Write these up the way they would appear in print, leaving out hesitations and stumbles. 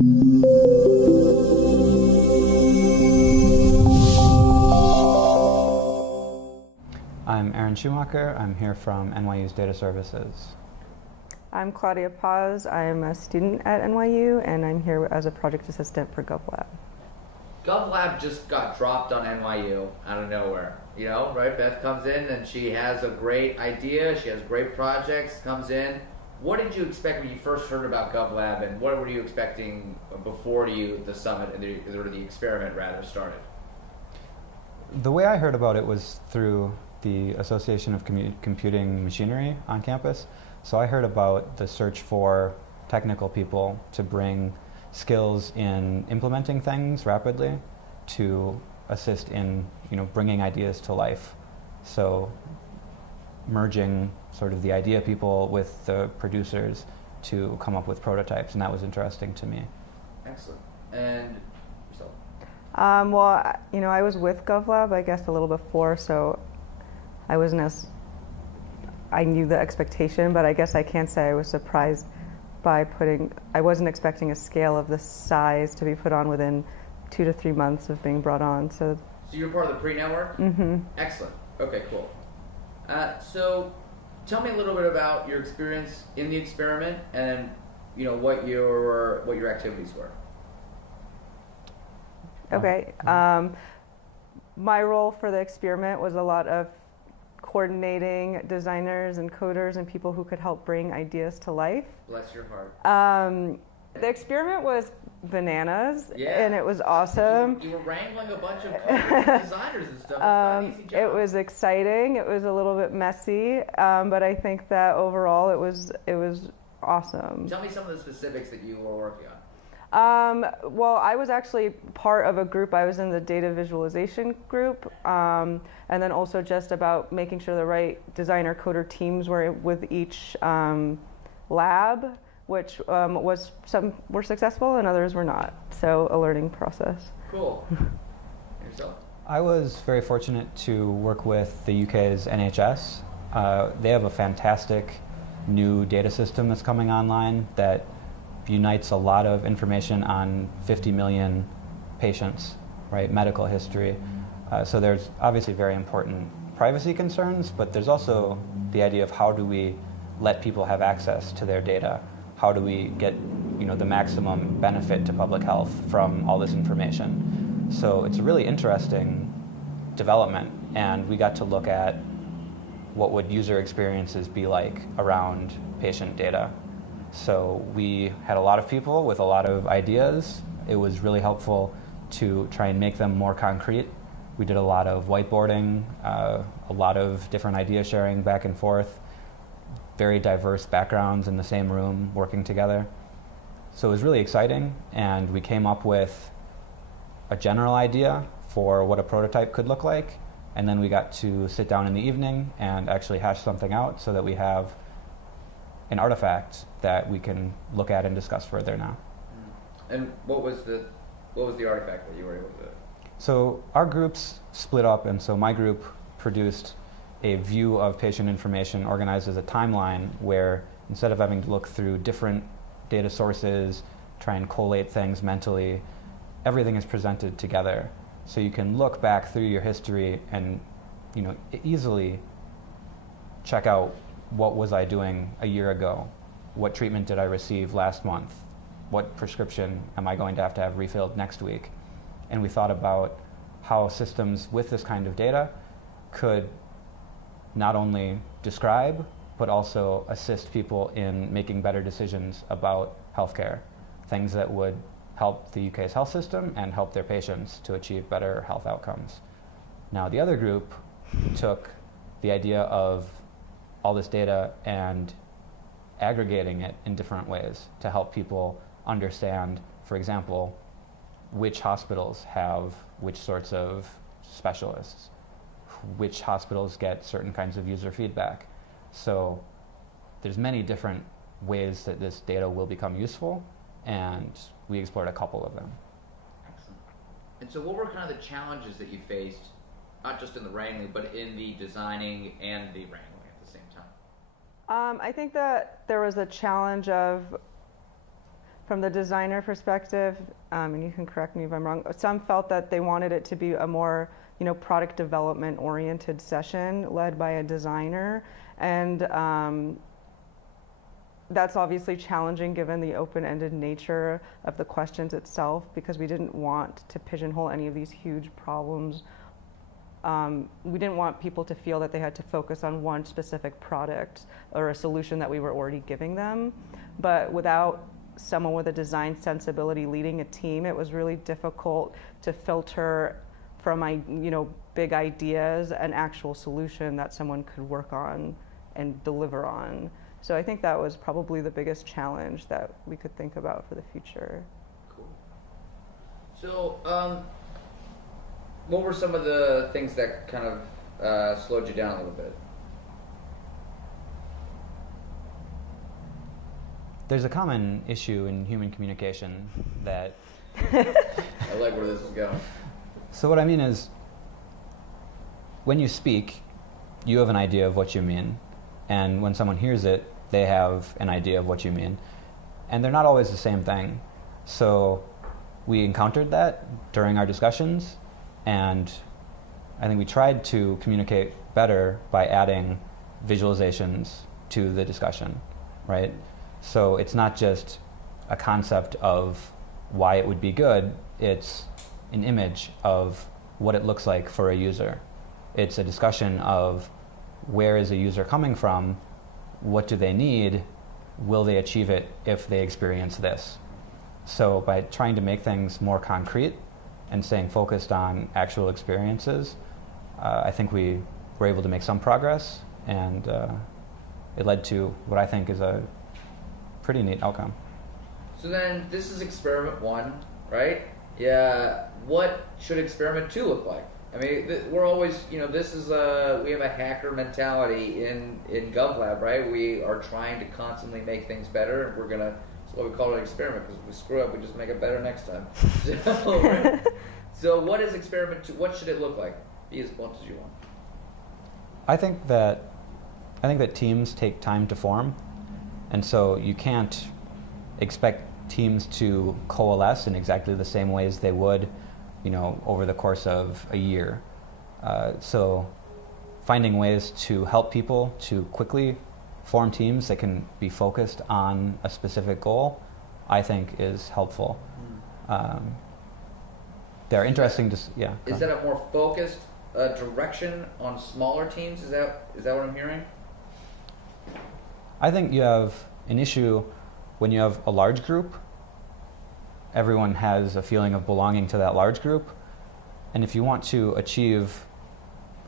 I'm Schumacher. I'm here from NYU's Data Services. I'm Claudia. I'm a student at NYU, and I'm here as a project assistant for GovLab. GovLab just got dropped on NYU out of nowhere, right? Beth comes in and she has a great idea, she has great projects, comes in. What did you expect when you first heard about GovLab, and what were you expecting before the summit, or the experiment rather, started? The way I heard about it was through the Association of Computing Machinery on campus. So I heard about the search for technical people to bring skills in implementing things rapidly to assist in bringing ideas to life. So merging sort of the idea people with the producers to come up with prototypes, and that was interesting to me. Excellent. And yourself? Well, I was with GovLab, I guess, a little before, so I knew the expectation, but I guess I can't say I was surprised by I wasn't expecting a scale of this size to be put on within 2 to 3 months of being brought on. So you're part of the pre-network? Mm-hmm. Excellent. Okay, cool. So tell me a little bit about your experience in the experiment and what your activities were. Okay. My role for the experiment was a lot of coordinating designers and coders and people who could help bring ideas to life. Bless your heart. The experiment was bananas, yeah. And it was awesome. You were wrangling a bunch of coders and designers and stuff. It's not an easy job. It was exciting. It was a little bit messy, but I think that overall it was awesome. Tell me some of the specifics that you were working on. Well, I was actually part of a group. I was in the data visualization group, and then also just about making sure the right designer coder teams were with each lab, which some were successful and others were not. So a learning process. Cool. Yourself? I was very fortunate to work with the UK's NHS. They have a fantastic new data system that's coming online that unites a lot of information on 50 million patients, right? Medical history. So there's obviously very important privacy concerns, but there's also the idea of how do we let people have access to their data? How do we get the maximum benefit to public health from all this information? So it's a really interesting development, and we got to look at what would user experiences be like around patient data. So we had a lot of people with a lot of ideas. It was really helpful to try and make them more concrete. We did a lot of whiteboarding, a lot of different idea sharing back and forth, very diverse backgrounds in the same room working together. So it was really exciting, and we came up with a general idea for what a prototype could look like, and then we got to sit down in the evening and actually hash something out so that we have an artifact that we can look at and discuss further now. And what was the artifact that you were able to do? So our groups split up, and so my group produced a view of patient information organized as a timeline where instead of having to look through different data sources, try and collate things mentally, everything is presented together. So you can look back through your history and easily check out, what was I doing a year ago? What treatment did I receive last month? What prescription am I going to have refilled next week? And we thought about how systems with this kind of data could not only describe, but also assist people in making better decisions about healthcare, things that would help the UK's health system and help their patients to achieve better health outcomes. Now, the other group took the idea of all this data and aggregating it in different ways to help people understand, for example, which hospitals have which sorts of specialists, which hospitals get certain kinds of user feedback. So there's many different ways that this data will become useful, and we explored a couple of them. Excellent. And so what were kind of the challenges that you faced, not just in the wrangling, but in the designing and the wrangling? I think that there was a challenge of From the designer perspective, and you can correct me if I'm wrong, some felt that they wanted it to be a more, product development oriented session led by a designer. And that's obviously challenging given the open-ended nature of the questions itself, because we didn't want to pigeonhole any of these huge problems. We didn't want people to feel that they had to focus on one specific product or a solution that we were already giving them. But without someone with a design sensibility leading a team, it was really difficult to filter from big ideas an actual solution that someone could work on and deliver on. So I think that was probably the biggest challenge that we could think about for the future. Cool. So, what were some of the things that kind of slowed you down a little bit? There's a common issue in human communication that... I like where this is going. So what I mean is, when you speak, you have an idea of what you mean. And when someone hears it, they have an idea of what you mean. And they're not always the same thing. So we encountered that during our discussions. And I think we tried to communicate better by adding visualizations to the discussion, right? So it's not just a concept of why it would be good, it's an image of what it looks like for a user. It's a discussion of where is a user coming from, what do they need, will they achieve it if they experience this? So by trying to make things more concrete and staying focused on actual experiences, I think we were able to make some progress, and it led to what I think is a pretty neat outcome. So then, this is experiment 1, right? Yeah. What should experiment 2 look like? I mean, we're always, this is we have a hacker mentality in GovLab, right? We are trying to constantly make things better. We're gonna, that's why we call it an experiment, because if we screw up, we just make it better next time. So, right? So what is experiment 2? What should it look like? Be as blunt as you want. I think that teams take time to form, and so you can't expect teams to coalesce in exactly the same ways they would, over the course of a year. So finding ways to help people to quickly form teams that can be focused on a specific goal, I think is helpful. They're interesting to, yeah. Is that a more focused direction on smaller teams? Is that what I'm hearing? I think you have an issue when you have a large group. Everyone has a feeling of belonging to that large group. And if you want to achieve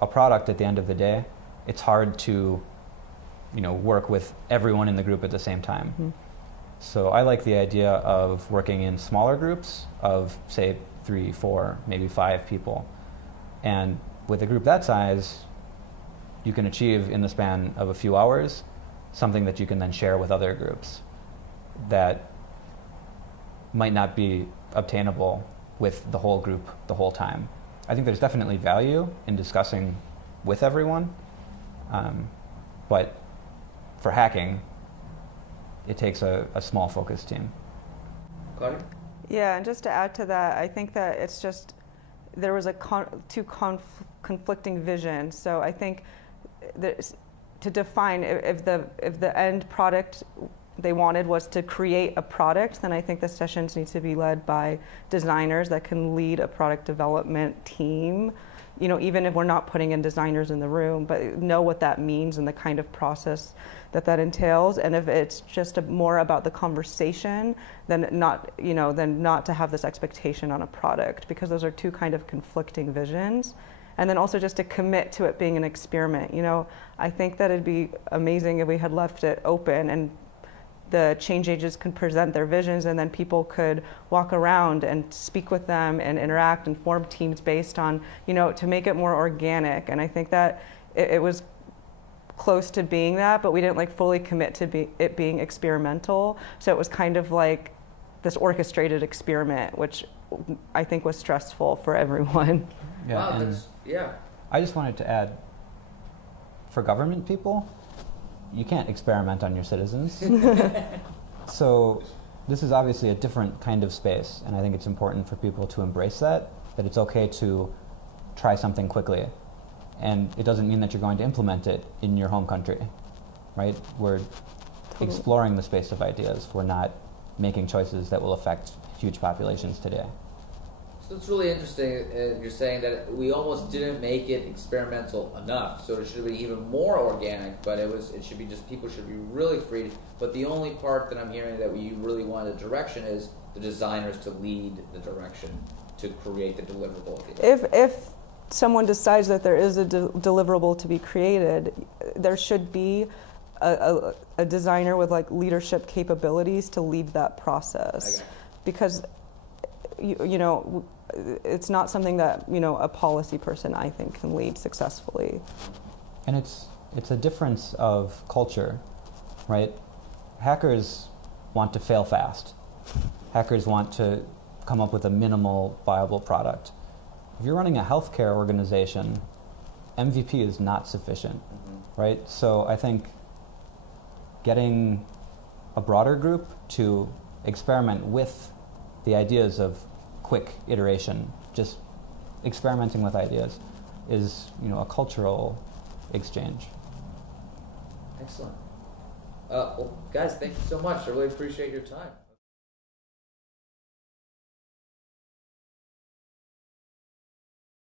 a product at the end of the day, it's hard to, work with everyone in the group at the same time. Mm-hmm. So I like the idea of working in smaller groups of, say, 3, 4, maybe 5 people. And with a group that size, you can achieve in the span of a few hours something that you can then share with other groups that might not be obtainable with the whole group the whole time. I think there's definitely value in discussing with everyone, but for hacking, it takes a small focused team. Claudia? Yeah, and just to add to that, I think that it's just, there was two conflicting visions. So I think that to define if the end product they wanted was to create a product, then I think the sessions need to be led by designers that can lead a product development team. Even if we're not putting in designers in the room, but know what that means and the kind of process that entails. And if it's just more about the conversation, then not to have this expectation on a product, because those are two kind of conflicting visions. And then also just to commit to it being an experiment. I think that it'd be amazing if we had left it open and the change agents can present their visions, and then people could walk around and speak with them and interact and form teams based on, to make it more organic. And I think that it was close to being that, but we didn't fully commit to it being experimental. So it was kind of like this orchestrated experiment, which I think was stressful for everyone. Yeah, wow, yeah. I just wanted to add, for government people, you can't experiment on your citizens. So this is obviously a different kind of space, and I think it's important for people to embrace that it's okay to try something quickly. And it doesn't mean that you're going to implement it in your home country, right? We're exploring the space of ideas. We're not making choices that will affect huge populations today. So it's really interesting. You're saying that we almost didn't make it experimental enough, so it should be even more organic. But it should be just people should be really free. But the only part that I'm hearing that we really want a direction is the designers to lead the direction to create the deliverable. If someone decides that there is a deliverable to be created, there should be a designer with like leadership capabilities to lead that process, because you know, it's not something that, you know, a policy person, I think, can lead successfully. And it's a difference of culture, right? Hackers want to fail fast. Hackers want to come up with a minimal viable product. If you're running a healthcare organization, MVP is not sufficient, right? So I think getting a broader group to experiment with the ideas of quick iteration, just experimenting with ideas, is, you know, a cultural exchange. Excellent. Well, guys, thank you so much. I really appreciate your time.